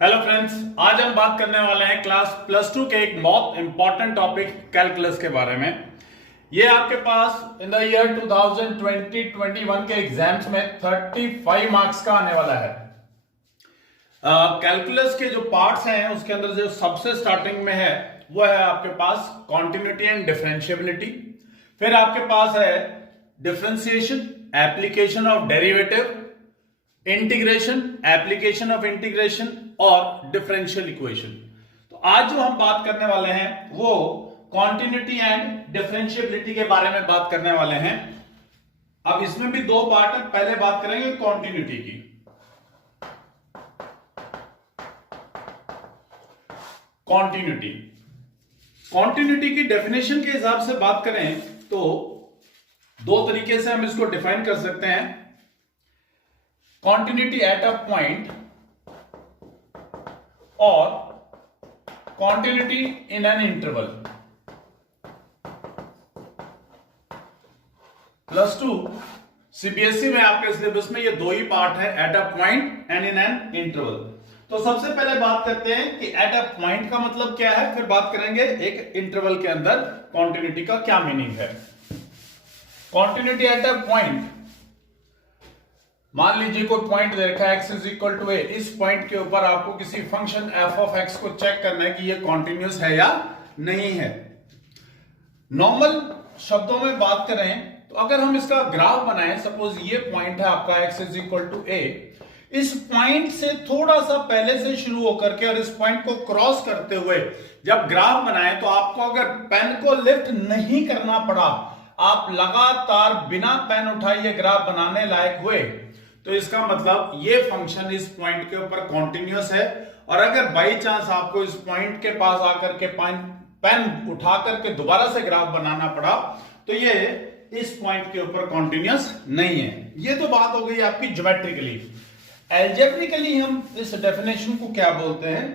Hello friends, आज हम बात करने वाले हैं क्लास प्लस टू के एक बहुत इंपॉर्टेंट टॉपिक कैलकुलस के बारे में। ये आपके पास इन द ईयर 2020-21 के एग्जाम्स में 35 मार्क्स का आने वाला है। कैलकुलस के जो पार्ट्स हैं उसके अंदर जो सबसे स्टार्टिंग में है वो है आपके पास कॉन्टिन्यूटी एंड डिफरेंशिएबिलिटी। फिर आपके पास है differentiation, application of derivative, integration, application of integration और डिफरेंशियल इक्वेशन। तो आज जो हम बात करने वाले हैं वो कॉन्टिन्यूटी एंड डिफरेंशिएबिलिटी के बारे में बात करने वाले हैं। अब इसमें भी दो पार्ट है, पहले बात करेंगे कॉन्टिन्यूटी की। कॉन्टिन्यूटी कॉन्टिन्यूटी की डेफिनेशन के हिसाब से बात करें तो दो तरीके से हम इसको डिफाइन कर सकते हैं। कॉन्टिन्यूटी एट अ पॉइंट और continuity in an interval. Plus two CBSE में आपके सिलेबस में ये दो ही पार्ट है, eight a point and in an interval. तो सबसे पहले बात करते हैं कि एट अ पॉइंट का मतलब क्या है, फिर बात करेंगे एक इंटरवल के अंदर कॉन्टिन्यूटी का क्या मीनिंग है। कॉन्टिन्यूटी एट अ पॉइंट, मान लीजिए कोई पॉइंट दे रखा है x इज इक्वल टू ए। इस पॉइंट के ऊपर आपको किसी फंक्शन f ऑफ x को चेक करना है कि ये कॉन्टिन्यूस है या नहीं है। नॉर्मल शब्दों में बात करें तो अगर हम इसका ग्राफ बनाएं, सपोज ये पॉइंट है आपका x इज इक्वल टू ए, इस पॉइंट से थोड़ा सा पहले से शुरू होकर के और इस पॉइंट को क्रॉस करते हुए जब ग्राफ बनाएं तो आपको अगर पेन को लिफ्ट नहीं करना पड़ा, आप लगातार बिना पेन उठाए ये ग्राफ बनाने लायक हुए, तो इसका मतलब ये फंक्शन इस पॉइंट के ऊपर कॉन्टिन्यूस है। और अगर बाई चांस आपको इस पॉइंट के पास आकर के पेन उठा करके दोबारा से ग्राफ बनाना पड़ा तो ये इस पॉइंट के ऊपर कॉन्टिन्यूस नहीं है। ये तो बात हो गई आपकी ज्योमेट्रिकली। एल्जेब्रिकली हम इस डेफिनेशन को क्या बोलते हैं,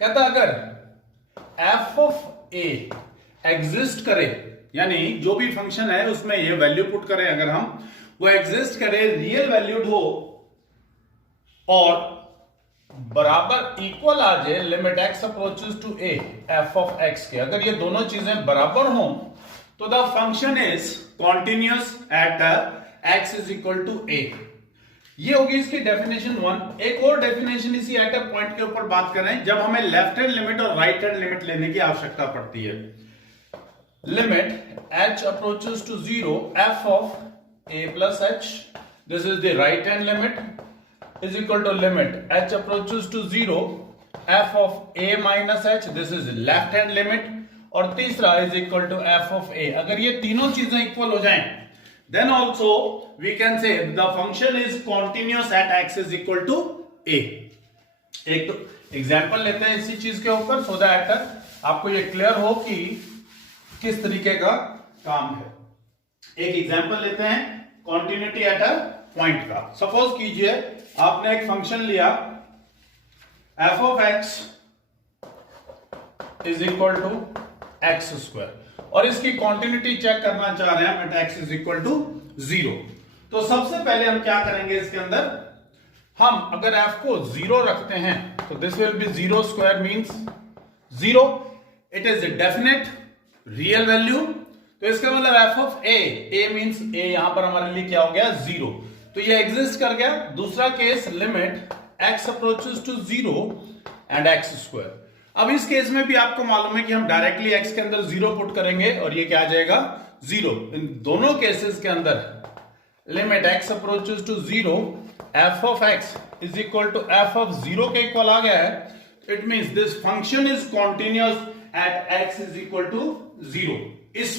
कहता अगर f ऑफ a एग्जिस्ट करे, यानी जो भी फंक्शन है उसमें ये वैल्यू पुट करें, अगर हम वो एग्जिस्ट करे, रियल वैल्यूड हो और बराबर इक्वल आ जाए limit x approaches to a f of x के, अगर ये दोनों चीजें बराबर हो तो the function is continuous at x is equal to a। ये होगी इसकी डेफिनेशन वन। एक और डेफिनेशन इसी एट अ पॉइंट के ऊपर बात करें जब हमें लेफ्ट हैंड लिमिट और राइट हैंड लिमिट लेने की आवश्यकता पड़ती है। Limit h approaches to 0 f of a plus h, this is the right hand limit, is equal to limit h approaches to 0 f of a minus h, this is left hand limit, और तीसरा is equal to f of a। अगर ये तीनों चीजें equal हो जाएं then also we can say the function is continuous at x is equal to a। एक तो एग्जाम्पल लेते हैं इसी चीज के ऊपर so that आपको ये क्लियर हो कि किस तरीके का काम है। एक एग्जाम्पल लेते हैं कॉन्टिन्यूटी एट अ पॉइंट का। सपोज कीजिए आपने एक फंक्शन लिया f of x is equal to x square और इसकी कॉन्टिन्यूटी चेक करना चाह रहे हैं at x is equal to 0। तो सबसे पहले हम क्या करेंगे, इसके अंदर हम अगर f को 0 रखते हैं तो this will be 0 square means 0, it is definite real value. तो इसका मतलब f of a means a यहां पर हमारे लिए क्या हो गया 0, तो ये एग्जिस्ट कर गया। दूसरा case limit x approaches to 0 and x square. अब इस केस में भी आपको मालूम है कि हम डायरेक्टली x के अंदर 0 पुट करेंगे और ये क्या आ जाएगा 0। इन दोनों केसेस के अंदर limit x approaches to 0 f of x is equal to f of 0 के इक्वल आ गया है। It means this function is continuous at x is equal to 0। इस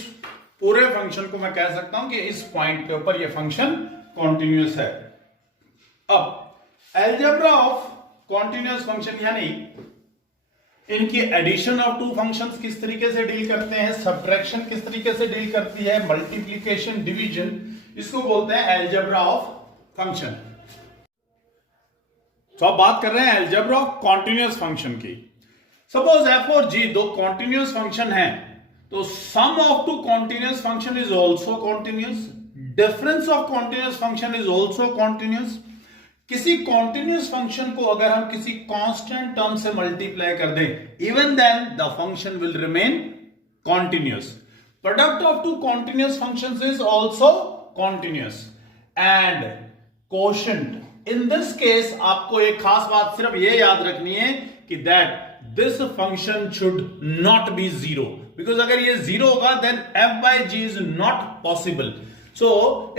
पूरे फंक्शन को मैं कह सकता हूं कि इस पॉइंट के ऊपर ये फंक्शन कॉन्टिन्यूअस है। अब अलजेब्रा ऑफ कॉन्टिन्यूअस फंक्शन यानी इनकी एडिशन ऑफ टू फंक्शंस किस तरीके से डील करते हैं, सब्ट्रैक्शन किस तरीके से डील करती है, मल्टीप्लिकेशन, डिवीजन, इसको बोलते हैं अलजेब्रा ऑफ फंक्शन। तो अब बात कर रहे हैं अलजेब्रा ऑफ कॉन्टिन्यूअस फंक्शन की। सपोज f और g दो कॉन्टिन्यूअस फंक्शन हैं तो sum of two continuous function is also continuous, difference of continuous function is also continuous. किसी कॉन्टिन्यूस फंक्शन को अगर हम किसी कांस्टेंट टर्म से मल्टीप्लाई कर दें, even then the function will remain continuous. Product of two continuous functions is also continuous. And quotient in this case आपको एक खास बात सिर्फ ये याद रखनी है कि that this function should not be zero, because अगर ये जीरो होगा then f by g is not possible. So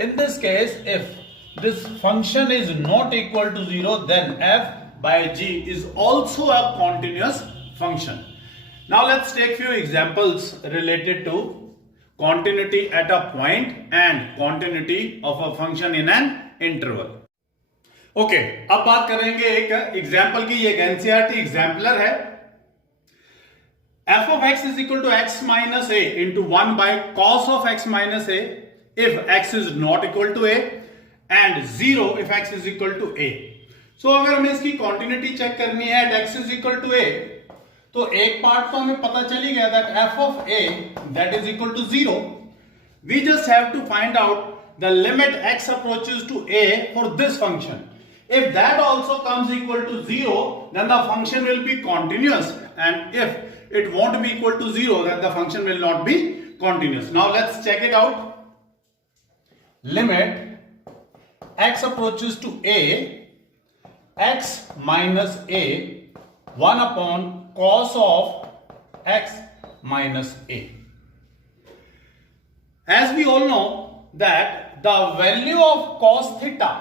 in this case if this function is not equal to 0, then f by g is also a continuous function. Now let's take few examples related to continuity at a point and continuity of a function in an interval. Okay, अब बात करेंगे एक example की. एक NCERT exemplar है. f of x is equal to x minus a into 1 by cos of x minus a if x is not equal to a and 0 if x is equal to a. So अगर हमें इसकी continuity check करनी है at x is equal to a, तो एक part तो हमें पता चल ही गया that f of a that is equal to 0. We just have to find out the limit x approaches to a for this function. If that also comes equal to 0, then the function will be continuous, and if it won't be equal to 0, then the function will not be continuous. Now let's check it out. Limit x approaches to a, x minus a, 1 upon cos of x minus a. As we all know that the value of cos theta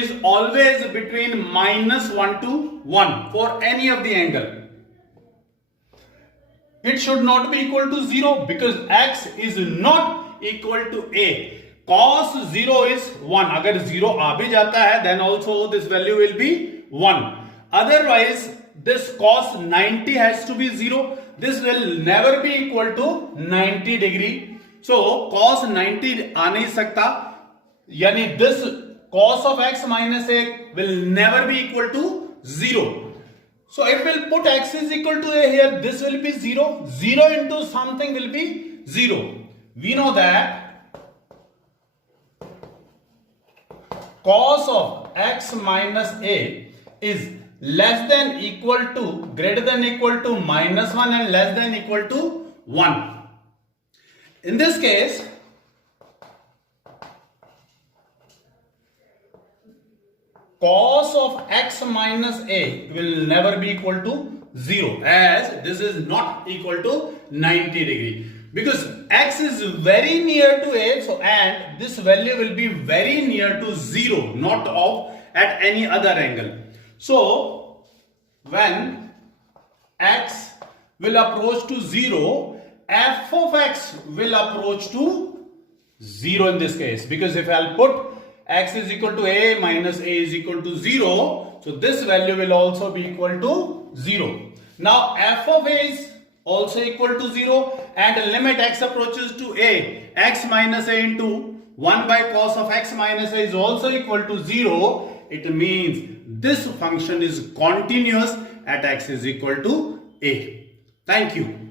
is always between -1 to 1 for any of the angle. It should not be equal to 0 because x is not equal to a. Cos 0 is 1. अगर 0 आ भी जाता है then also this value will be 1. Otherwise this cos 90 has to be 0. This will never be equal to 90 degree. So cos 90 आ नहीं सकता, यानी this cos of x minus a will never be equal to 0. So if we'll put x is equal to a here, this will be 0. 0 into something will be 0. We know that cos of x minus a is less than equal to, greater than equal to -1 and less than equal to 1. In this case, cos of x minus a will never be equal to 0, as this is not equal to 90 degree. Because x is very near to a, so and this value will be very near to 0, not of at any other angle. So when x will approach to 0, f of x will approach to 0 in this case, because if I'll put x is equal to a minus a is equal to 0, so this value will also be equal to 0. Now f of a is also equal to 0, and limit x approaches to a, x minus a into 1 by cos of x minus a is also equal to 0. It means this function is continuous at x is equal to a. Thank you.